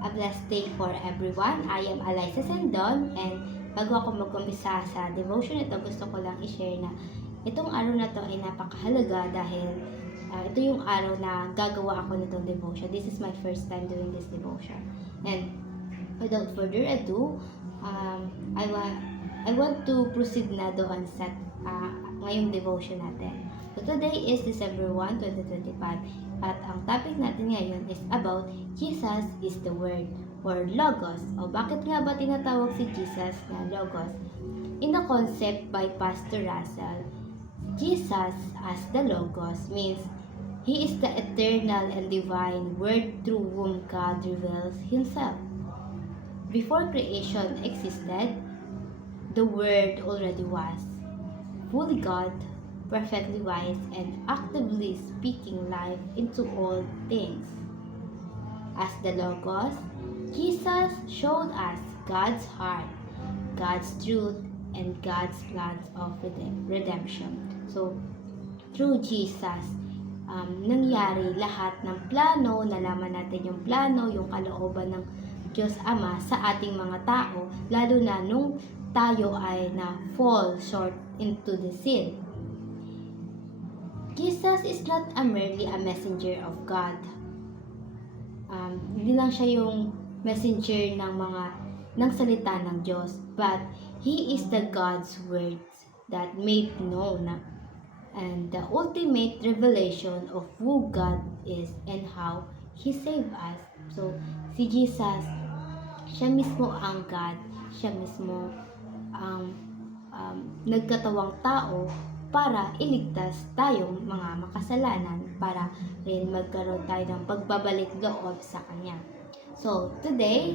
A blessed day for everyone. I am Eliza Sendon, and bago ako mag-umpisa sa devotion ito, gusto ko lang i-share na itong araw na to ay napakahalaga dahil ito yung araw na gagawa ako nitong devotion. This is my first time doing this devotion. And without further ado, I want to proceed na doon sa ngayong devotion natin. So today is December 1, 2025 at ang topic natin ngayon is about Jesus is the Word or Logos. O bakit nga ba tinatawag si Jesus na Logos? In the concept by Pastor Russell, Jesus as the Logos means He is the eternal and divine Word through whom God reveals Himself. Before creation existed, the Word already was, fully God, perfectly wise, and actively speaking life into all things. As the Logos, Jesus showed us God's heart, God's truth, and God's plans of redemption. So, through Jesus, nangyari lahat ng plano, nalaman natin yung plano, yung kalooban ng Diyos Ama sa ating mga tao, lalo na nung tayo ay na-fall short into the sin. Jesus is not merely a messenger of God. Hindi lang siya yung messenger ng salita ng Diyos, but He is the God's words that made known and the ultimate revelation of who God is and how He saved us. So, si Jesus, siya mismo ang God, siya mismo ang nagkatawang tao para iligtas tayong mga makasalanan, para rin magkaroon tayo ng pagbabalik loob sa Kanya. So, today,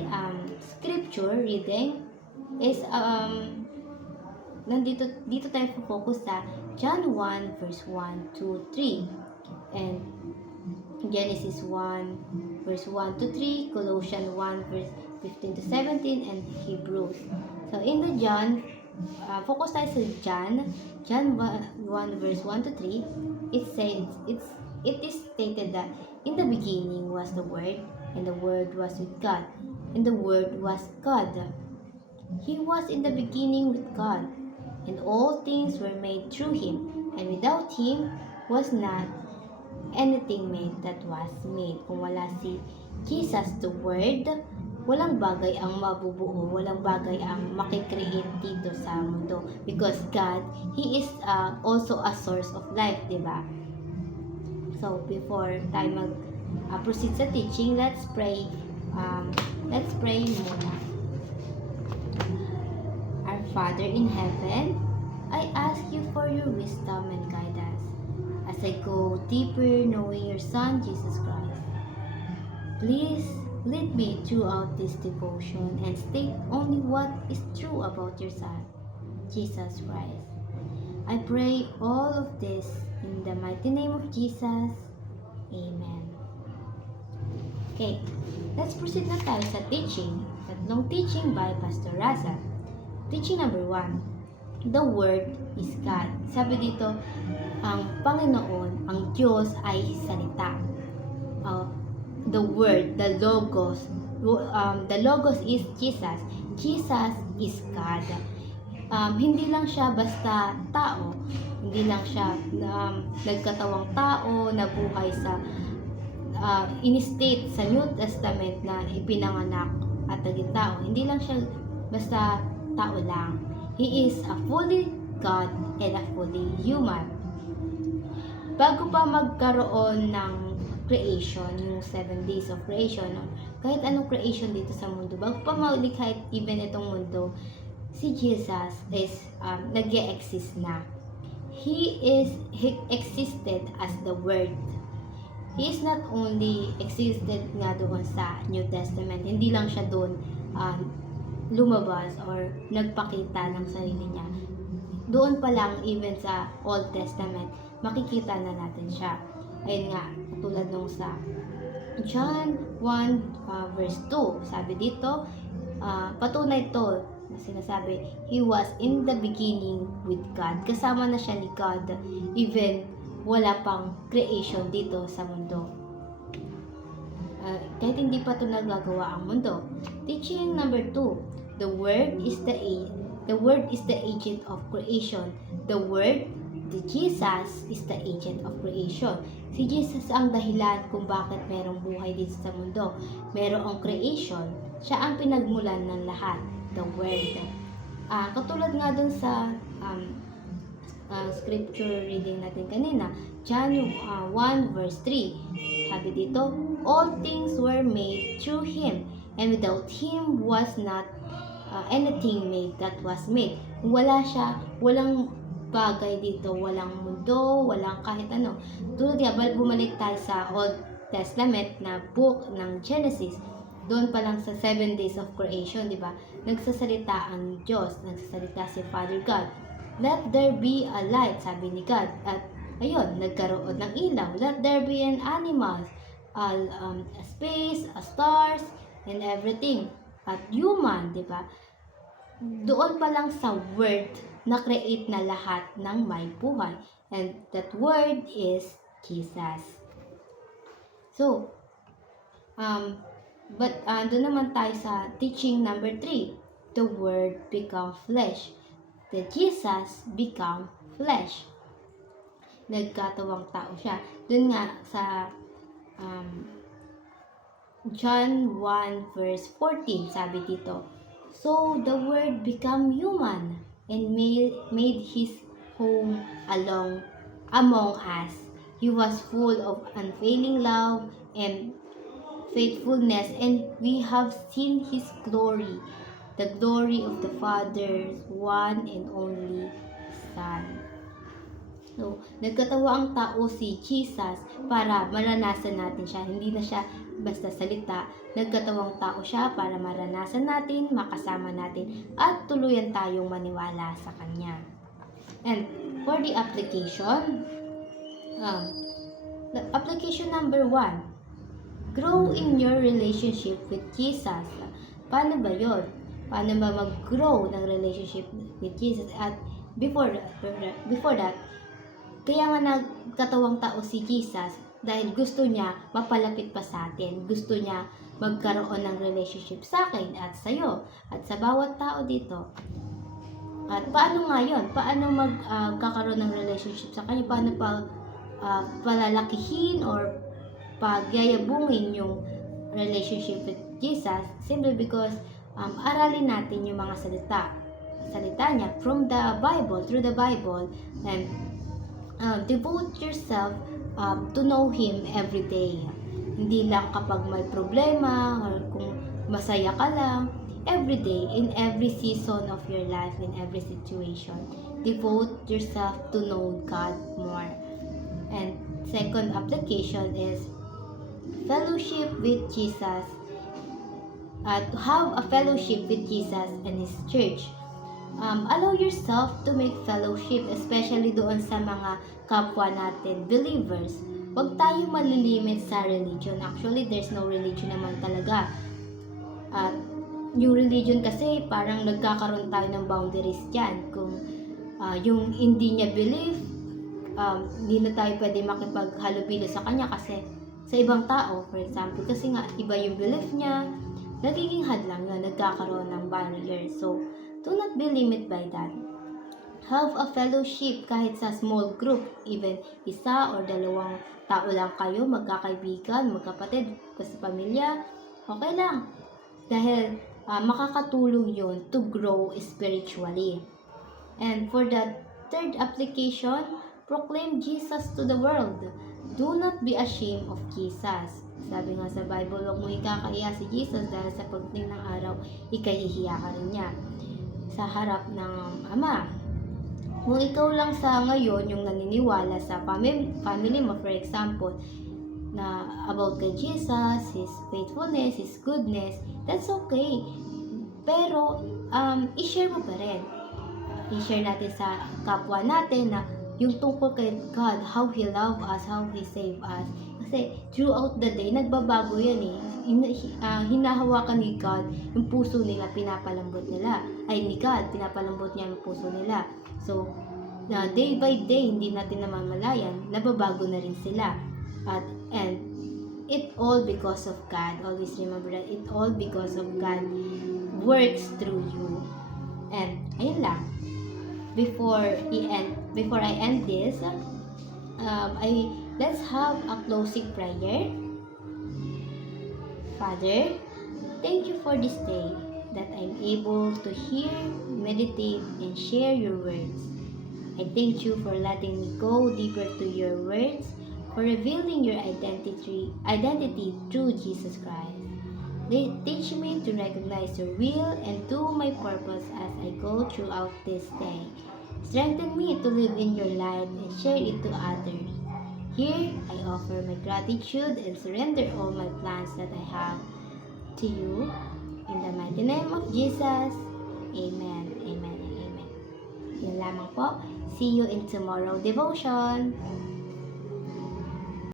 scripture reading is, dito tayo focus sa John 1 verse 1 to 3, and Genesis 1 verse 1 to 3, Colossians 1 verse 15 to 17, and Hebrews. So, in the John, focus tayo sa John 1 verse 1 to 3. It is stated that in the beginning was the Word, and the Word was with God, and the Word was God. He was in the beginning with God, and all things were made through Him, and without Him was not anything made that was made. Kung wala si Jesus, the Word, walang bagay ang mabubuo, walang bagay ang makikreate dito sa mundo. Because God, He is also a source of life, di ba? So, before tayo mag-proceed sa teaching, let's pray. Let's pray muna. Our Father in heaven, I ask you for your wisdom and guidance as I go deeper knowing your Son, Jesus Christ. Please lead me throughout this devotion and state only what is true about your Son, Jesus Christ. I pray all of this in the mighty name of Jesus. Amen. Okay, let's proceed na tayo sa teaching. Tatlong teaching by Pastor Russell. Teaching number 1. The Word is God. Sabi dito, ang Panginoon, ang Diyos ay salita. The Word, the Logos. The Logos is Jesus. Jesus is God. Hindi lang siya basta tao. Hindi lang siya nagkatawang tao na buhay sa in-state sa New Testament na ipinanganak at naging tao. Hindi lang siya basta tao lang. He is a fully God and a fully human. Bago pa magkaroon ng creation, yung 7 days of creation, kahit anong creation dito sa mundo, bago pa maulikha even itong mundo, si Jesus is nag-e-exist na. He existed as the Word. He is not only existed nga doon sa New Testament, hindi lang siya doon lumabas or nagpakita ng sarili niya. Doon pa lang, even sa Old Testament, makikita na natin siya. Ayun nga, tulad nung sa John 1 verse 2, sabi dito, patunay to na sinasabi, He was in the beginning with God. Kasama na siya ni God, even wala pang creation dito sa mundo. kahit hindi pa ito nagagawa ang mundo. Teaching number 2, the word is the agent of creation. The Jesus is the agent of creation. Si Jesus ang dahilan kung bakit merong buhay dito sa mundo. Merong creation. Siya ang pinagmulan ng lahat. The Word. Katulad nga dun sa scripture reading natin kanina, John 1 verse 3. Sabi dito, all things were made through Him, and without Him was not anything made that was made. Wala siya, walang bagay dito, walang mundo, walang kahit ano. Tulad nga, bumalik tayo sa Old Testament na book ng Genesis. Doon pa lang sa 7 days of creation, di ba? Nagsasalita ang Diyos, nagsasalita si Father God. Let there be a light, sabi ni God. At ayun, nagkaroon ng ilaw. Let there be an animal, a space, a stars, and everything. At human, di ba? Doon pa lang sa word na-create na lahat ng may buhay. And that word is Jesus. So, doon naman tayo sa teaching number 3. The word become flesh. The Jesus become flesh. Nagkatawang tao siya. Doon nga sa John 1 verse 14, sabi dito, so the word become human and made his home among us. He was full of unfailing love and faithfulness, and we have seen his glory, the glory of the Father's one and only Son. So, nagkatawa ang tao si Jesus para maranasan natin siya. Hindi na siya basta salita. Nagkatawang tao siya para maranasan natin, makasama natin, at tuluyan tayong maniwala sa Kanya. And for the application, application number 1, grow in your relationship with Jesus. Paano ba yun? Paano ba mag-grow ng relationship with Jesus? At before that, kaya nga nagkatawang tao si Jesus dahil gusto niya mapalapit pa sa atin. Gusto niya magkaroon ng relationship sa akin at sa iyo at sa bawat tao dito. At paano nga yun? Paano magkakaroon ng relationship sa kanya? Paano palalakihin or pagyayabungin yung relationship with Jesus? Simply because aralin natin yung mga salita niya from the Bible, through the Bible, and devote yourself to know Him every day. Hindi lang kapag may problema or kung masaya ka lang. Every day, in every season of your life, in every situation, devote yourself to know God more. And second application is fellowship with Jesus. To have a fellowship with Jesus and His church. Allow yourself to make fellowship, especially doon sa mga kapwa natin, believers. Huwag tayong malilimit sa religion. Actually, there's no religion naman talaga. At yung religion kasi, parang nagkakaroon tayo ng boundaries dyan. Kung yung hindi niya believe, hindi na tayo pwede makipaghalubilo sa kanya kasi sa ibang tao, for example, kasi nga iba yung belief niya, nagiging hadlang na nagkakaroon ng barrier. So, do not be limited by that. Have a fellowship kahit sa small group, even isa or dalawang tao lang kayo, magkakaibigan, magkapatid, kasi pamilya, okay lang. Dahil makakatulong yun to grow spiritually. And for the third application, proclaim Jesus to the world. Do not be ashamed of Jesus. Sabi nga sa Bible, huwag mo ikakahiya si Jesus dahil sa pagdating ng araw, ikahihiya ka rin niya sa harap ng Ama. Kung ikaw lang sa ngayon yung naniniwala sa family mo, for example, na about kay Jesus, His faithfulness, His goodness, that's okay. Pero, i-share mo pa rin. I-share natin sa kapwa natin na yung tungkol kay God, how He love us, how He save us. Kasi throughout the day, nagbabago yan eh. Hinahawakan ni God yung puso nila, pinapalambot nila. Ni God, pinapalambot niya yung puso nila. So, day by day, hindi natin namamalayan, nababago na rin sila. And it all because of God. Always remember that it all because of God works through you. And ayun lang. Before I end this, let's have a closing prayer. Father, thank you for this day that I'm able to hear, meditate, and share your words. I thank you for letting me go deeper to your words, for revealing your identity through Jesus Christ. Teach me to recognize your will and do my purpose as I go throughout this day. Strengthen me to live in your light and share it to others. Here, I offer my gratitude and surrender all my plans that I have to you. In the mighty name of Jesus, Amen, Amen, and Amen. Yun lamang po. See you in tomorrow devotion.